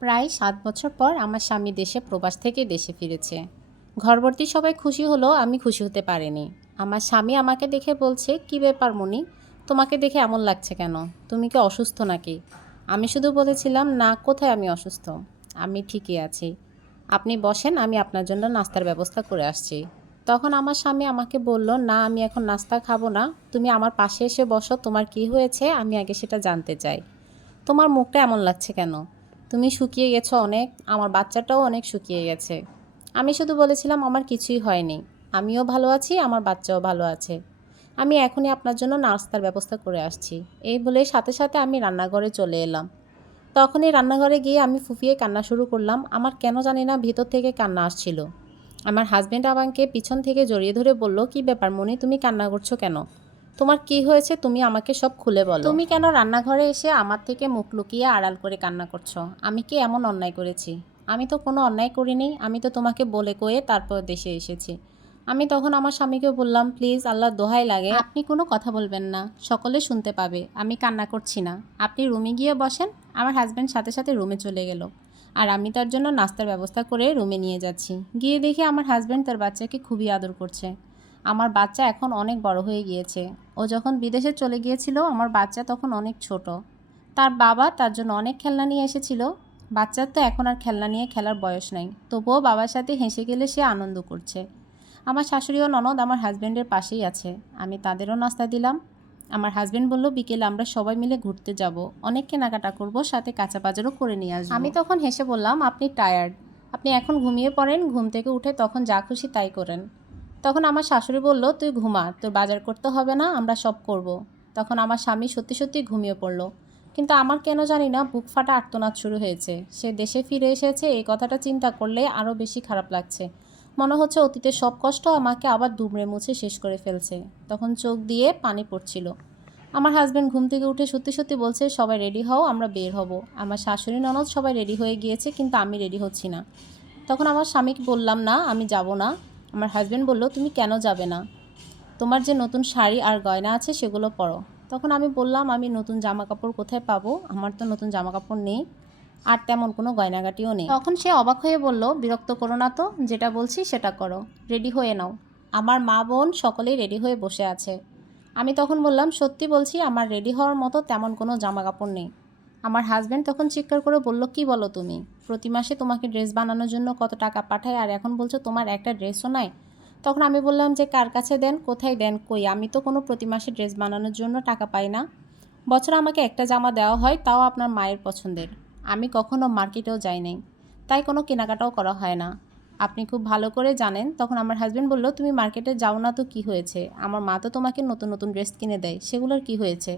প্রায় ৭ বছর পর আমার স্বামী প্রবাস থেকে দেশে ফিরেছে। ঘরভর্তি সবাই খুশি হলেও আমি খুশি হতে পারিনি। আমার স্বামী আমাকে দেখে বলছে, "কী ব্যাপার মনি? তোমাকে দেখে এমন লাগছে কেন? তুমি কি অসুস্থ নাকি?" আমি শুধু বলেছিলাম, "না, কোথায় আমি অসুস্থ? আমি ঠিকই আছি। আপনি বসেন, আমি আপনার জন্য নাস্তার ব্যবস্থা করে আসছি।" তখন আমার স্বামী আমাকে বলল, "না, আমি এখন নাস্তা খাবো না। তুমি আমার পাশে এসে বসো, তোমার কী হয়েছে আমি আগে সেটা জানতে চাই। তোমার মুখটা এমন লাগছে কেন? তুমি শুকিয়ে গেছো অনেক, আমার বাচ্চাটাও অনেক শুকিয়ে গেছে।" আমি শুধু বলেছিলাম, "আমার কিছুই হয়নি। আমিও ভালো আছি, আমার বাচ্চাও ভালো আছে। আমি এখনই আপনার জন্য নাস্তার ব্যবস্থা করে আসছি।" এই বলে সাথে সাথে আমি রান্নাঘরে চলে এলাম। তখনই রান্নাঘরে গিয়ে আমি ফুঁপিয়ে কান্না শুরু করলাম। আমার কেন জানি না ভিতর থেকে কান্না আসছিল। আমার হাজব্যান্ড আমাকে পিছন থেকে জড়িয়ে ধরে বলল, "কী ব্যাপার মনি, তুমি কান্না করছো কেন? তোমার কি হয়েছে? তুমি আমাকে সব খুলে বলো। তুমি কেন রান্নাঘরে এসে আমার থেকে মুখ লুকিয়ে আড়াল করে কান্না করছো? আমি কি এমন অন্যায় করেছি? আমি তো কোনো অন্যায় করিনি। আমি তো তোমাকে বলে কয়ে তারপর দেশে এসেছি।" আমি তখন আমার স্বামীকে বললাম, "প্লিজ, আল্লাহর দোহাই লাগে, আপনি কোনো কথা বলবেন না। সকলে শুনতে পাবে। আমি কান্না করছি না। আপনি রুমে গিয়ে বসেন।" আমার হাজব্যান্ড সাথে সাথে রুমে চলে গেল। আর আমি তার জন্য নাস্তার ব্যবস্থা করে রুমে নিয়ে যাচ্ছি। গিয়ে দেখি আমার হাজব্যান্ড তার বাচ্চাকে খুবই আদর করছে। আমার বাচ্চা এখন অনেক বড় হয়ে গিয়েছে। ও যখন বিদেশে চলে গিয়েছিল, আমার বাচ্চা তখন অনেক ছোট। তার বাবা তার জন্য অনেক খেলনা নিয়ে এসেছিল। বাচ্চার তো এখন আর খেলনা নিয়ে খেলার বয়স নাই, তবুও বাবার সাথে হেসে গেলে সে আনন্দ করছে। আমার শাশুড়ি ও ননদ আমার হাজব্যান্ডের পাশেই আছে। আমি তাদেরও নাস্তা দিলাম। আমার হাজব্যান্ড বলল, "বিকেলে আমরা সবাই মিলে ঘুরতে যাব, অনেক কেনাকাটা করব, সাথে কাঁচা বাজারও করে নিয়ে আসবো।" আমি তখন হেসে বললাম, "আপনি টায়ার্ড, আপনি এখন ঘুমিয়ে পড়েন, ঘুম থেকে উঠে তখন যা খুশি তাই করেন।" তখন আমার শাশুড়ি বলল, "তুই ঘুমা, তোর বাজার করতে হবে না, আমরা সব করব।" তখন আমার স্বামী সত্যি সত্যি ঘুমিয়ে পড়ল। কিন্তু আমার কেন জানি না বুক ফাটা আর্তনাদ শুরু হয়েছে। সে দেশে ফিরে এসেছে, এই কথাটা চিন্তা করলে আরও বেশি খারাপ লাগছে। মনে হচ্ছে অতীতের সব কষ্ট আমাকে আবার দুমড়ে মুছে শেষ করে ফেলছে। তখন চোখ দিয়ে পানি পড়ছিল। আমার হাজব্যান্ড ঘুম থেকে উঠে সত্যি সত্যি বলছে, "সবাই রেডি হও, আমরা বের হব।" আমার শাশুড়ি ননদ সবাই রেডি হয়ে গিয়েছে, কিন্তু আমি রেডি হচ্ছি না। তখন আমার স্বামীকে বললাম, "না, আমি যাব না।" আমার হাজব্যান্ড বলল, "তুমি কেন যাবে না? তোমার যে নতুন শাড়ি আর গয়না আছে সেগুলো পরো।" তখন আমি বললাম, "আমি নতুন জামা কাপড় কোথায় পাবো? আমার তো নতুন জামা কাপড় নেই, আর তেমন কোনো গয়নাগাটিও নেই।" তখন সে অবাক হয়ে বলল, "বিরক্ত করো না তো, যেটা বলছি সেটা করো, রেডি হয়ে নাও।" আমার মা বোন সকলেই রেডি হয়ে বসে আছে। আমি তখন বললাম, "সত্যি বলছি, আমার রেডি হওয়ার মতো তেমন কোনো জামা কাপড় নেই।" আমার হাজব্যান্ড তখন চিৎকার করে বলল, "কী বলো তুমি? প্রতি মাসে তোমাকে ড্রেস বানানোর জন্য কত টাকা পাঠায়, আর এখন বলছো তোমার একটা ড্রেসও নাই?" তখন আমি বললাম যে, "কার কাছে দেন, কোথায় দেন, কই? আমি তো কোনো প্রতি মাসে ড্রেস বানানোর জন্য টাকা পাই না। বছরে আমাকে একটা জামা দেওয়া হয়, তাও আপনার মায়ের পছন্দের। আমি কখনো মার্কেটেও যাই নাই, তাই কোনো কেনাকাটাও করা হয় না। আপনি খুব ভালো করে জানেন।" তখন আমার হাজব্যান্ড বলল, "তুমি মার্কেটে যাও না তো কী হয়েছে? আমার মা তো তোমাকে নতুন নতুন ড্রেস কিনে দেয়, সেগুলোর কী হয়েছে?"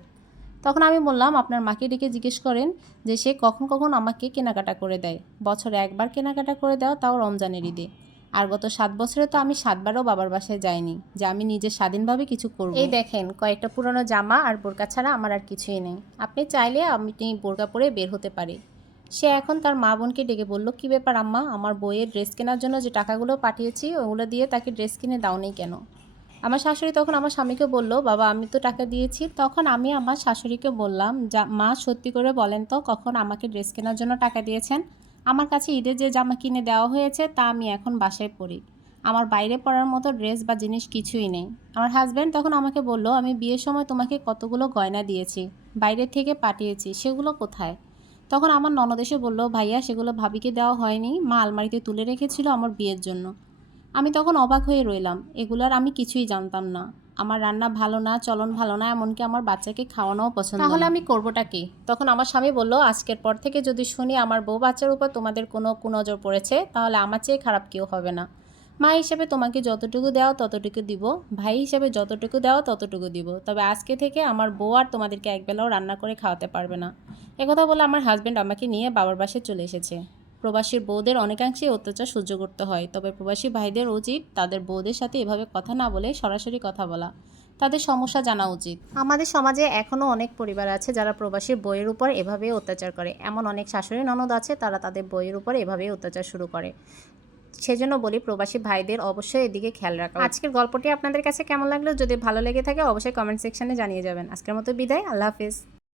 তখন আমি বললাম, "আপনার মাকে ডেকে জিজ্ঞেস করেন যে সে কখন কখন আমাকে কেনাকাটা করে দেয়। বছরে একবার কেনাকাটা করে দেওয়া, তাও রমজানের ঈদে। আর গত ৭ বছরে তো আমি ৭ বারও বাবার বাসায় যাইনি যে আমি নিজে স্বাধীনভাবে কিছু করব। এই দেখেন, কয়েকটা পুরনো জামা আর বোরকা ছাড়া আমার আর কিছুই নেই। আপনি চাইলে আপনি বোরকা পরে বের হতে পারি।" সে এখন তার মা বোনকে ডেকে বলল, "কী ব্যাপার আম্মা, আমার বইয়ের ড্রেস কেনার জন্য যে টাকাগুলো পাঠিয়েছি ওগুলো দিয়ে তাকে ড্রেস কিনে দাওনি কেন?" আমার শাশুড়ি তখন আমার স্বামীকে বলল, "বাবা, আমি তো টাকা দিয়েছি।" তখন আমি আমার শাশুড়িকে বললাম, মা, সত্যি করে বলেন তো, কখন আমাকে ড্রেস কেনার জন্য টাকা দিয়েছেন? আমার কাছে ঈদের যে জামা কিনে দেওয়া হয়েছে তা আমি এখন বাসায় পরি। আমার বাইরে পরার মতো ড্রেস বা জিনিস কিছুই নেই।" আমার হাজব্যান্ড তখন আমাকে বলল, "আমি বিয়ের সময় তোমাকে কতগুলো গয়না দিয়েছি, বাইরে থেকে পাঠিয়েছি, সেগুলো কোথায়?" তখন আমার ননদ এসে বলল, "ভাইয়া, সেগুলো ভাবিকে দেওয়া হয়নি, মা আলমারিতে তুলে রেখেছিল আমার বিয়ের জন্য।" আমি তখন অবাক হয়ে রইলাম। এগুলার আমি কিছুই জানতাম না। আমার রান্না ভালো না, চলন ভালো না, এমনকি আমার বাচ্চাকে খাওয়ানোও পছন্দ না। তাহলে আমি করবোটা কি? তখন আমার স্বামী বলল, "আজকের পর থেকে যদি শুনি আমার বউ বাচ্চার উপর তোমাদের কোনো কুনজর পড়েছে, তাহলে আমার চেয়ে খারাপ কেউ হবে না। মা হিসেবে তোমাকে যতটুকু দেওয়া ততটুকু দিব, ভাই হিসেবে যতটুকু দেওয়া ততটুকু দিব। তবে আজকে থেকে আমার বউ আর তোমাদেরকে একবেলাও রান্না করে খাওয়াতে পারবে না।" একথা বলে আমার হাজব্যান্ড আমাকে নিয়ে বাবার বাসায় চলে এসেছে। প্রবাসীর বউদের অনেকাংশেই অত্যাচার সহ্য করতে হয়, তবে প্রবাসী ভাইদের উচিত তাদের বউদের সাথে এভাবে কথা না বলে সরাসরি কথা বলা, তাদের সমস্যা জানা উচিত। আমাদের সমাজে এখনও অনেক পরিবার আছে যারা প্রবাসীর বউয়ের উপর এভাবেই অত্যাচার করে। এমন অনেক শাশুড়ি ননদ আছে, তারা তাদের বউয়ের উপর এভাবেই অত্যাচার শুরু করে। সেজন্য বলি, প্রবাসী ভাইদের অবশ্যই এদিকে খেয়াল রাখা। আজকের গল্পটি আপনাদের কাছে কেমন লাগলো? যদি ভালো লেগে থাকে অবশ্যই কমেন্ট সেকশনে জানিয়ে যাবেন। আজকের মতো বিদায়, আল্লাহ হাফেজ।